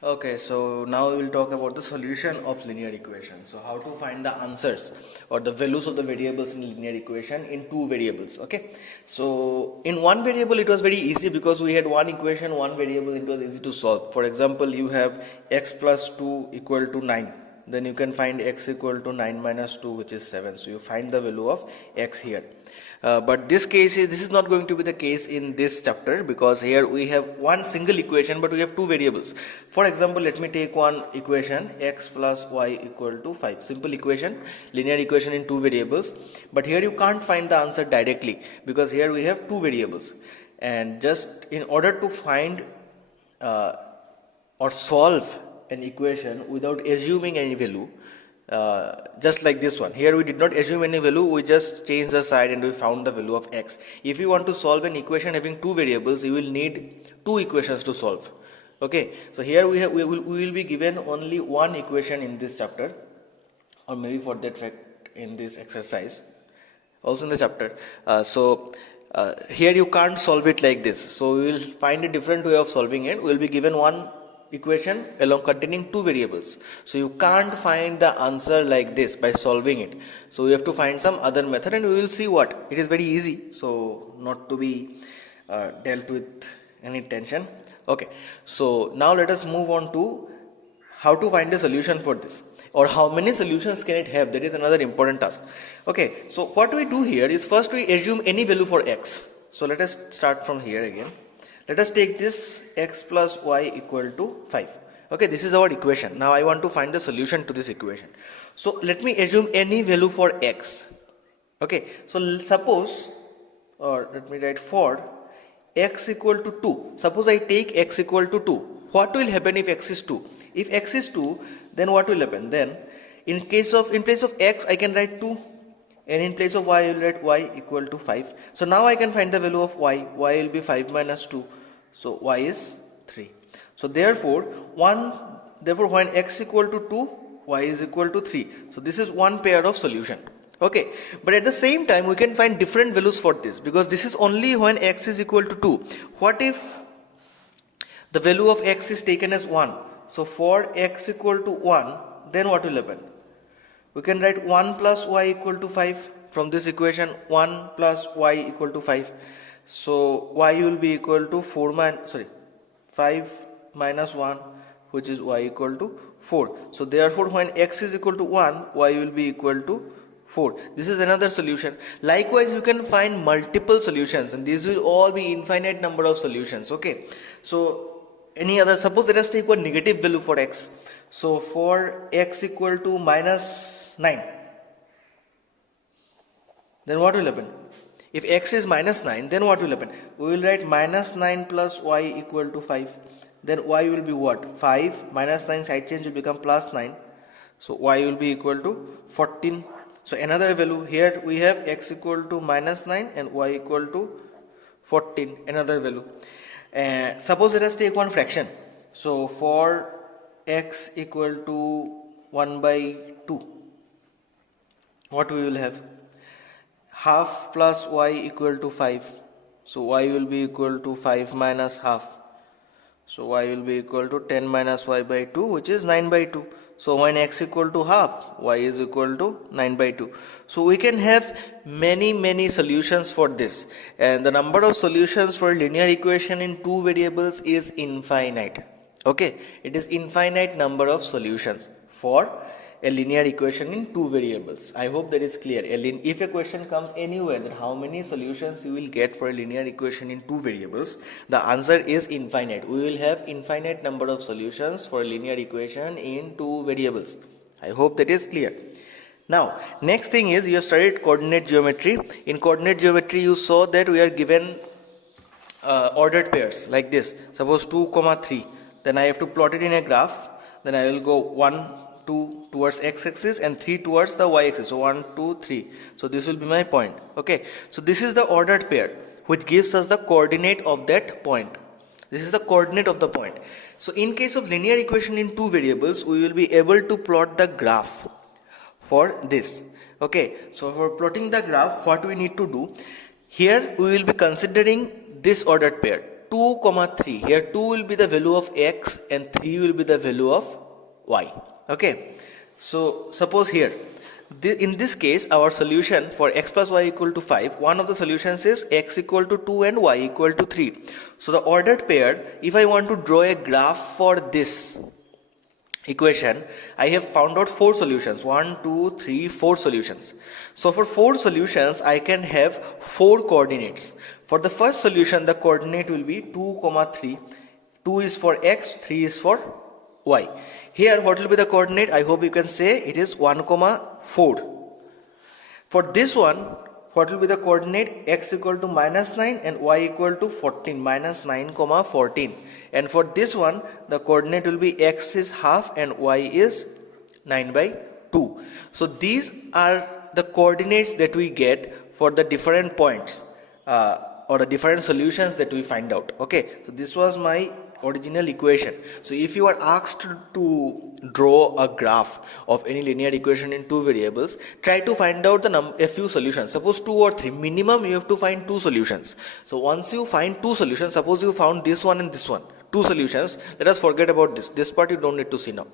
Okay, so now we will talk about the solution of linear equation. So how to find the answers or the values of the variables in linear equation in two variables. Okay, so in one variable it was very easy because we had one equation, one variable, it was easy to solve. For example, you have x plus 2 equal to 9. Then you can find x equal to 9 minus 2, which is 7. So you find the value of x here. But this is not going to be the case in this chapter, because here we have one single equation but we have two variables. For example, let me take one equation, x plus y equal to 5. Simple equation, linear equation in two variables. But here you can't find the answer directly because here we have two variables. And just in order to find or solve an equation without assuming any value, just like this one, here we did not assume any value, we just changed the side and we found the value of x. If you want to solve an equation having two variables, you will need two equations to solve. Okay, so here we will be given only one equation in this chapter, or maybe for that fact in this exercise, also in the chapter. Here you can't solve it like this, so we will find a different way of solving it. We will be given one equation along containing two variables, so you can't find the answer like this by solving it. So we have to find some other method, and we will see what. It is very easy, so not to be dealt with any tension. Okay, so now let us move on to how to find a solution for this, or how many solutions can it have. That is another important task. Okay, so what we do here is first we assume any value for x. So let us start from here again. Let us take this x plus y equal to 5. Okay, this is our equation. Now I want to find the solution to this equation. So let me assume any value for x. Okay, so suppose, or let me write for x equal to 2. Suppose I take x equal to 2. What will happen if x is 2? If x is 2, then what will happen? Then in place of x I can write 2, and in place of y I will write y equal to 5. So now I can find the value of y. Y will be 5 minus 2. So y is 3. So therefore when x equal to 2, y is equal to 3. So this is one pair of solution. Okay, but at the same time we can find different values for this, because this is only when x is equal to 2. What if the value of x is taken as 1? So for x equal to 1, then what will happen? We can write 1 plus y equal to 5 from this equation. 1 plus y equal to 5. So y will be equal to 5 minus 1, which is y equal to 4. So therefore when x is equal to 1, y will be equal to 4. This is another solution. Likewise, you can find multiple solutions, and these will all be infinite number of solutions. Okay, so any other, suppose let us take one negative value for x. So for x equal to minus 9, then what will happen? If x is minus 9, then what will happen? We will write minus 9 plus y equal to 5. Then y will be what? 5 minus 9 side change will become plus 9. So y will be equal to 14. So another value, here we have x equal to minus 9 and y equal to 14, another value. Suppose let us take one fraction. So for x equal to 1 by 2, what we will have? Half plus y equal to 5. So y will be equal to 5 minus half. So y will be equal to 10 minus y by 2, which is 9 by 2. So when x equal to half, y is equal to 9 by 2. So we can have many solutions for this, and the number of solutions for linear equation in two variables is infinite. Okay, it is infinite number of solutions for a linear equation in two variables. I hope that is clear. If a question comes anywhere that how many solutions you will get for a linear equation in two variables, the answer is infinite. We will have infinite number of solutions for a linear equation in two variables. I hope that is clear. Now, next thing is, you have studied coordinate geometry. In coordinate geometry, you saw that we are given ordered pairs like this. Suppose 2, 3. Then I have to plot it in a graph. Then I will go 1, 2 towards x-axis and 3 towards the y-axis. So 1, 2, 3. So this will be my point. Okay. So this is the ordered pair which gives us the coordinate of that point. This is the coordinate of the point. So in case of linear equation in two variables, we will be able to plot the graph for this. Okay. So for plotting the graph, what we need to do? Here we will be considering this ordered pair. 2 comma 3. Here 2 will be the value of x and 3 will be the value of y. Okay, so suppose here in this case our solution for x plus y equal to 5, one of the solutions is x equal to 2 and y equal to 3. So the ordered pair, if I want to draw a graph for this equation, I have found out 4 solutions. 1, 2, 3, 4 solutions. So for 4 solutions I can have 4 coordinates. For the first solution the coordinate will be 2 comma 3. 2 is for x, 3 is for y. Here what will be the coordinate? I hope you can say it is 1 comma 4. For this one, what will be the coordinate? X equal to minus 9 and y equal to 14, minus 9 comma 14. And for this one the coordinate will be x is half and y is 9 by 2. So these are the coordinates that we get for the different points or the different solutions that we find out. Okay, so this was my original equation. So if you are asked to draw a graph of any linear equation in 2 variables, try to find out a few solutions. Suppose 2 or 3, minimum you have to find 2 solutions. So once you find 2 solutions, suppose you found this one and this one, 2 solutions, let us forget about this part, you don't need to see now.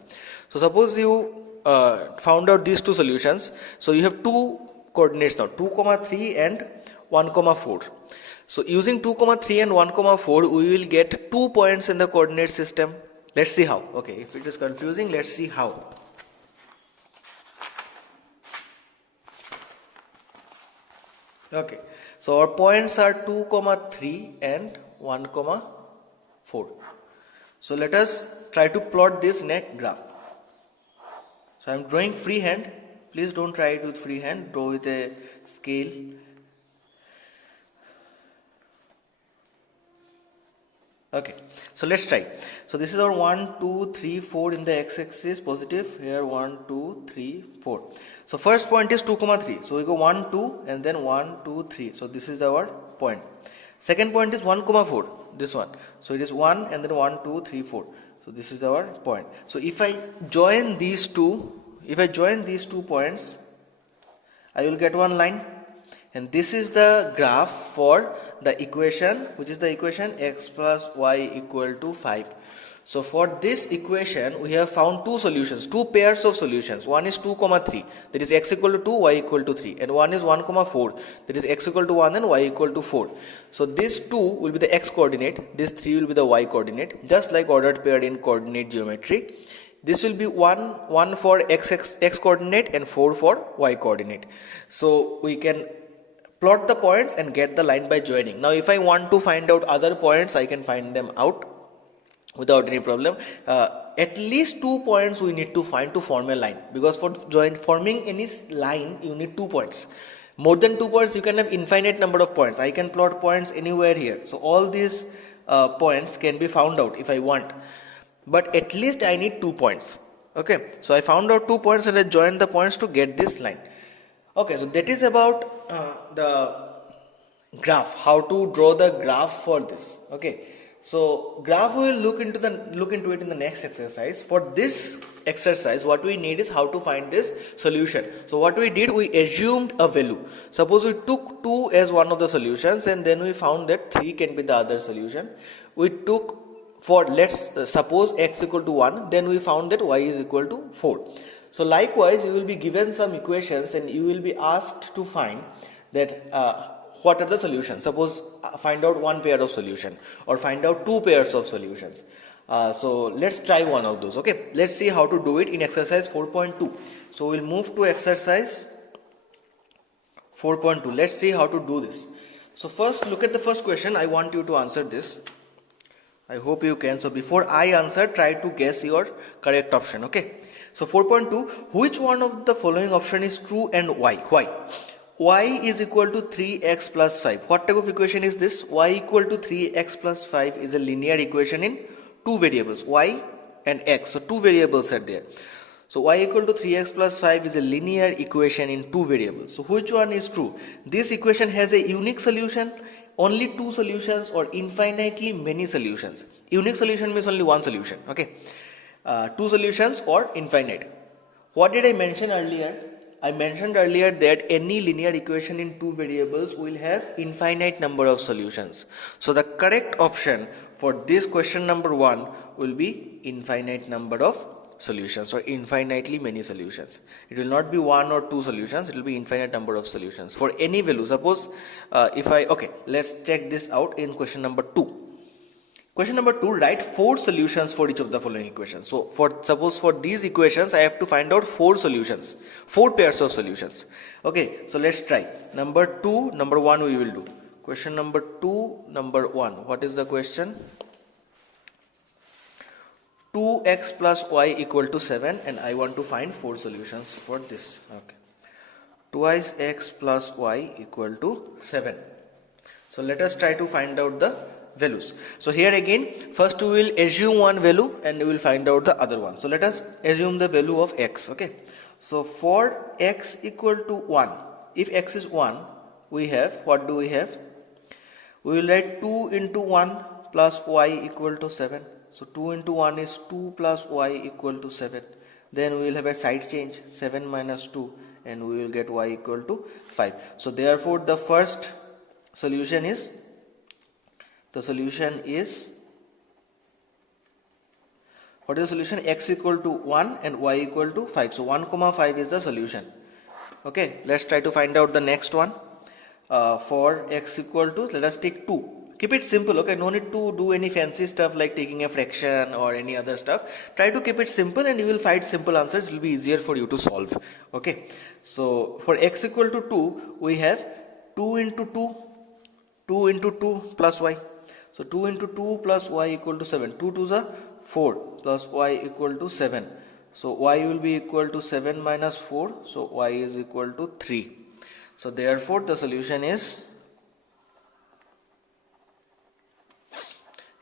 So suppose you found out these 2 solutions, so you have 2 coordinates now, 2 comma 3 and 1 comma 4. So using 2 comma 3 and 1 comma 4 we will get 2 points in the coordinate system. Let's see how. Okay, if it is confusing, let's see how. Okay, so our points are 2 comma 3 and 1 comma 4. So let us try to plot this in a graph. So I am drawing freehand. Please don't try it with freehand, draw with a scale. Okay, so let's try. So this is our 1, 2, 3, 4 in the x-axis positive. Here 1, 2, 3, 4. So first point is 2 comma 3. So we go 1, 2 and then 1, 2, 3. So this is our point. Second point is 1 comma 4. This one. So it is 1 and then 1, 2, 3, 4. So this is our point. So if I join these two, points, I will get one line. And this is the graph for the equation, which is the equation x plus y equal to 5. So for this equation we have found 2 solutions, 2 pairs of solutions. One is 2 comma 3, that is x equal to 2, y equal to 3, and one is 1 comma 4, that is x equal to 1 and y equal to 4. So this 2 will be the x coordinate, this 3 will be the y coordinate, just like ordered pair in coordinate geometry. This will be 1 for x coordinate and 4 for y coordinate. So we can plot the points and get the line by joining. Now if I want to find out other points, I can find them out without any problem. At least 2 points we need to find to form a line, because for forming any line you need 2 points. More than 2 points you can have infinite number of points. I can plot points anywhere here. So all these points can be found out if I want, but at least I need 2 points. Okay, so I found out 2 points and I joined the points to get this line. Okay, so that is about the graph, how to draw the graph for this. Okay, so graph we will look into it in the next exercise. For this exercise what we need is how to find this solution. So what we did, we assumed a value. Suppose we took 2 as one of the solutions and then we found that 3 can be the other solution. We took, for let's suppose x equal to 1, then we found that y is equal to 4. So likewise you will be given some equations and you will be asked to find that what are the solutions. Suppose find out 1 pair of solution or find out 2 pairs of solutions. So let's try one of those. Okay, let's see how to do it in exercise 4.2. So we'll move to exercise 4.2. Let's see how to do this. So first look at the first question. I want you to answer this. I hope you can. So before I answer, try to guess your correct option. Okay. So 4.2, which one of the following option is true and why? Why? Y is equal to 3x plus 5. What type of equation is this? Y equal to 3x plus 5 is a linear equation in 2 variables, y and x. So 2 variables are there. So y equal to 3x plus 5 is a linear equation in 2 variables. So which one is true? This equation has a unique solution, only 2 solutions, or infinitely many solutions. Unique solution means only one solution. Okay. 2 solutions or infinite. What did I mention earlier? I mentioned earlier that any linear equation in two variables will have infinite number of solutions. So the correct option for this question number 1 will be infinite number of solutions or infinitely many solutions. It will not be one or two solutions, it will be infinite number of solutions for any value. Suppose let's check this out in question number 2. Question number 2, write 4 solutions for each of the following equations. So suppose for these equations I have to find out 4 solutions, 4 pairs of solutions. Okay, so let's try. Number 1 we will do. Question number 2, number 1. What is the question? 2x plus y equal to 7, and I want to find 4 solutions for this. Okay. Twice x plus y equal to 7. So let us try to find out the values. So here again, first we will assume one value and we will find out the other one. So let us assume the value of x. Okay. So for x equal to 1, if x is 1, we have, what do we have? We will write 2 into 1 plus y equal to 7. So 2 into 1 is 2 plus y equal to 7. Then we will have a side change, 7 minus 2, and we will get y equal to 5. So therefore the first solution is, what is the solution? X equal to 1 and y equal to 5. So 1 comma 5 is the solution. Okay, let's try to find out the next one. For x equal to, let us take 2. Keep it simple, okay? No need to do any fancy stuff like taking a fraction or any other stuff. Try to keep it simple and you will find simple answers. It will be easier for you to solve. Okay, so for x equal to 2, we have 2 into 2, 2 into 2 plus y. So 2 into 2 plus y equal to 7. 2 to the 4 plus y equal to 7. So y will be equal to 7 minus 4. So y is equal to 3. So therefore the solution is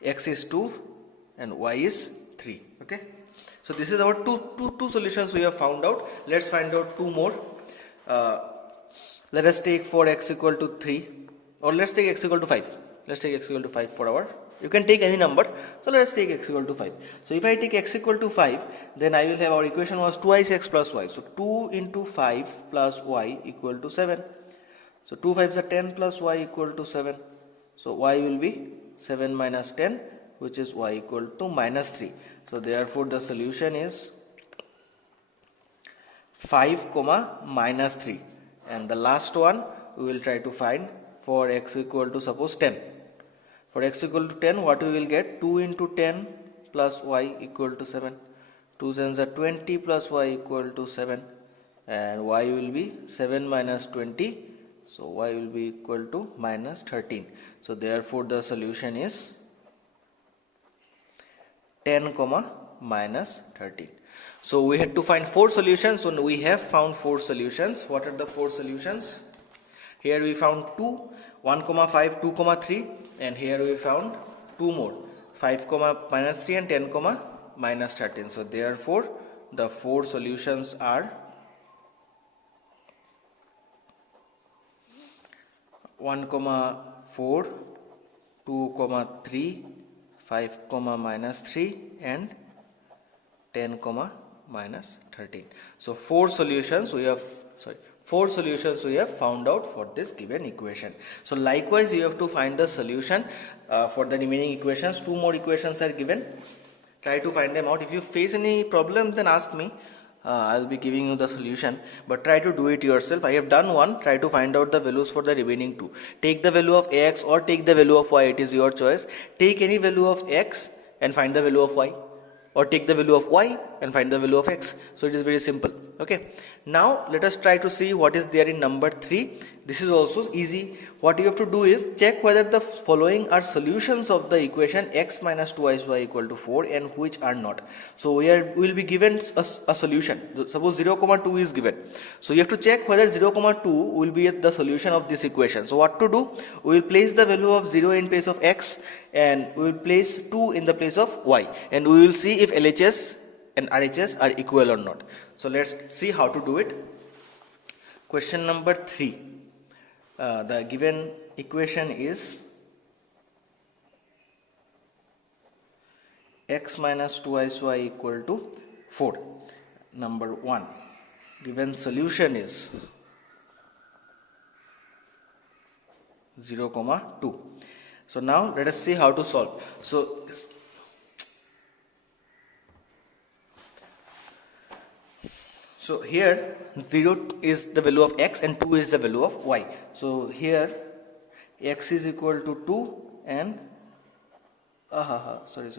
x is 2 and y is 3. Okay. So this is our two solutions we have found out. Let's find out 2 more. Let us take for x equal to 3, or let's take x equal to 5. Let's take x equal to 5 for our, you can take any number. So let us take x equal to 5. So if I take x equal to 5, then I will have, our equation was twice x plus y. So 2 into 5 plus y equal to 7. So 2 5s are 10 plus y equal to 7. So y will be 7 minus 10, which is y equal to minus 3. So therefore the solution is 5 comma minus 3. And the last one we will try to find for x equal to, suppose 10. For x equal to 10, what we will get? 2 into 10 plus y equal to 7. 2 7s are 20 plus y equal to 7. And y will be 7 minus 20. So y will be equal to minus 13. So therefore the solution is 10 comma minus 13. So we had to find 4 solutions. So we have found 4 solutions. What are the 4 solutions? Here we found 2, 1 comma 5, 2 comma 3, and here we found 2 more, 5 comma minus 3 and 10 comma minus 13. So therefore the 4 solutions are 1 comma 4, 2 comma 3, 5 comma minus 3 and 10 comma minus 13. So 4 solutions we have found out for this given equation. So likewise you have to find the solution for the remaining equations. 2 more equations are given. Try to find them out. If you face any problem, then ask me. I'll be giving you the solution, but try to do it yourself. I have done one. Try to find out the values for the remaining 2. Take the value of x or take the value of y. It is your choice. Take any value of x and find the value of y, or take the value of y and find the value of x. So it is very simple. Okay, now let us try to see what is there in number 3. This is also easy. What you have to do is check whether the following are solutions of the equation x minus 2y equal to 4 and which are not. So we will be given a solution. Suppose 0 comma 2 is given. So you have to check whether 0 comma 2 will be the solution of this equation. So what to do? We will place the value of 0 in place of x and we will place 2 in the place of y, and we will see if LHS and RHS are equal or not. So let's see how to do it. Question number 3. The given equation is x minus 2y equal to 4. Number 1. given solution is 0, 2. So now let us see how to solve. So here 0 is the value of x and 2 is the value of y. So here x is equal to 2 and sorry.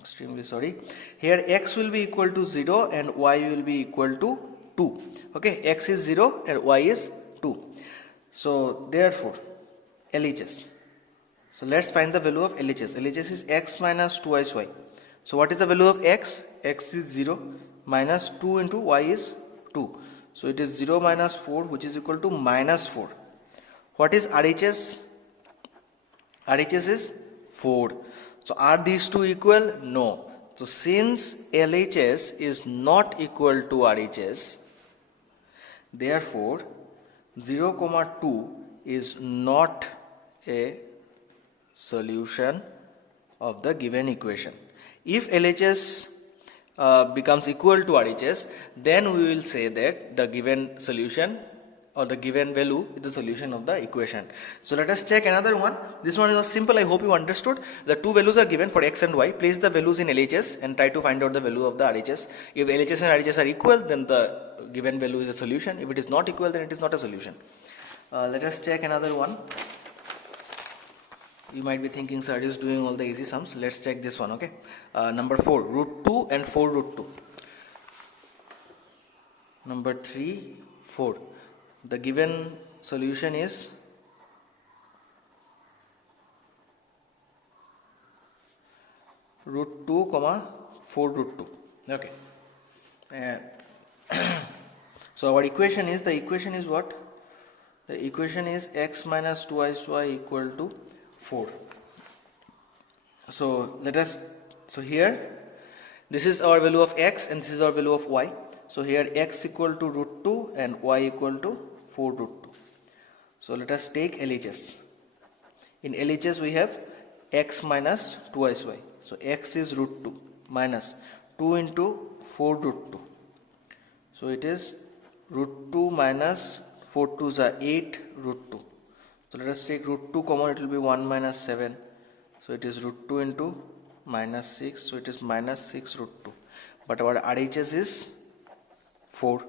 Extremely sorry. Here x will be equal to 0 and y will be equal to 2. Okay, x is 0 and y is 2. So therefore LHS. So let's find the value of LHS. LHS is x minus 2y. So what is the value of x? X is 0 minus 2 into y is 2. So it is 0 minus 4, which is equal to minus 4. What is RHS? RHS is 4. So are these two equal? No. So since LHS is not equal to RHS, therefore 0, 2 is not a solution of the given equation. If LHS becomes equal to RHS, then we will say that the given solution or the given value is the solution of the equation. So let us check another one. This one is simple. I hope you understood. The two values are given for x and y. Place the values in LHS and try to find out the value of the RHS. If LHS and RHS are equal, then the given value is a solution. If it is not equal, then it is not a solution. Let us check another one. You might be thinking, sir is doing all the easy sums. Let's check this one. Okay. Number 4, root 2 and 4 root 2. Number 3, 4. The given solution is root 2 comma 4 root 2. Okay. So our equation is, the equation is what? The equation is x minus 2y equal to 4. So here this is our value of x and this is our value of y. So here x equal to root 2 and y equal to 4 root 2. So let us take LHS. In LHS we have x minus 2y. So x is root 2 minus 2 into 4 root 2. So it is root 2 minus 4 2s are 8 root 2. So let us take root 2 common, it will be 1 minus 7. So it is root 2 into minus 6. So it is minus 6 root 2. But our RHS is 4.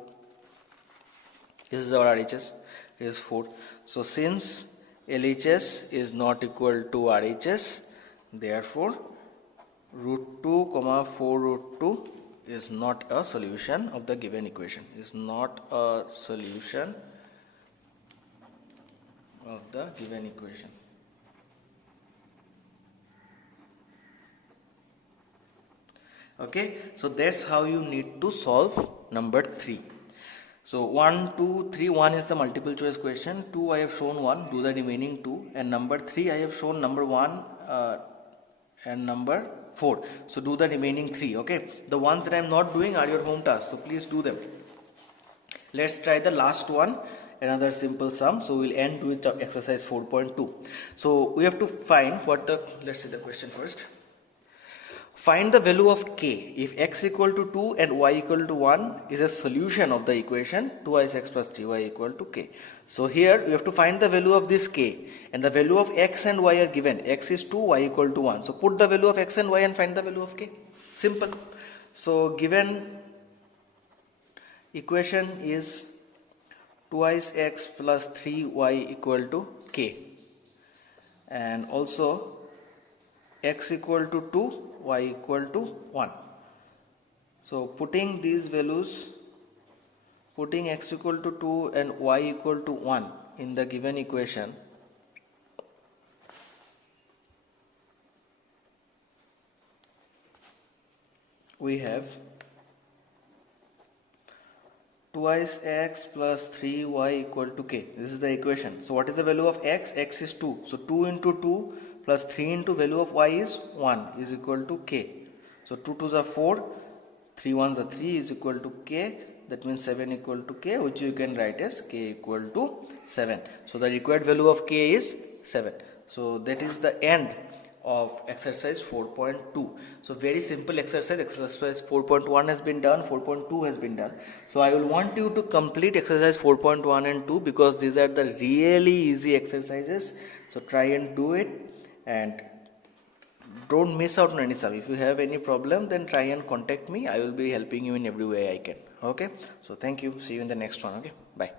This is our RHS, is 4. So since LHS is not equal to RHS, therefore root 2 comma 4 root 2 is not a solution of the given equation. Is not a solution of the given equation. Okay, so that's how you need to solve number 3. So 1, 2, 3, 1 is the multiple choice question, 2 I have shown 1, do the remaining 2, and number 3 I have shown number 1 and number 4. So do the remaining 3. Okay, the ones that I am not doing are your home tasks, so please do them. Let's try the last one, another simple sum. So we'll end with exercise 4.2. So we have to find what the, let's see the question first. Find the value of k if x equal to 2 and y equal to 1 is a solution of the equation 2x plus 3y equal to k. So here we have to find the value of this k, and the value of x and y are given. X is 2, y equal to 1. So put the value of x and y and find the value of k. Simple. So given equation is 2x plus 3y equal to k, and also x equal to 2, y equal to 1. So putting these values, putting x equal to 2 and y equal to 1 in the given equation, we have 2x plus 3y equal to k. This is the equation. So what is the value of x? X is 2. So 2 into 2 plus 3 into value of y is 1 is equal to k. So 2 2s are 4, 3 1s are 3 is equal to k. That means 7 equal to k, which you can write as k equal to 7. So the required value of k is 7. So that is the end of exercise 4.2. So very simple exercise 4.1 has been done, 4.2 has been done. So I will want you to complete exercise 4.1 and 2 because these are the really easy exercises. So try and do it and don't miss out on any sum. If you have any problem, then try and contact me. I will be helping you in every way I can. Okay, so thank you, see you in the next one. Okay, bye.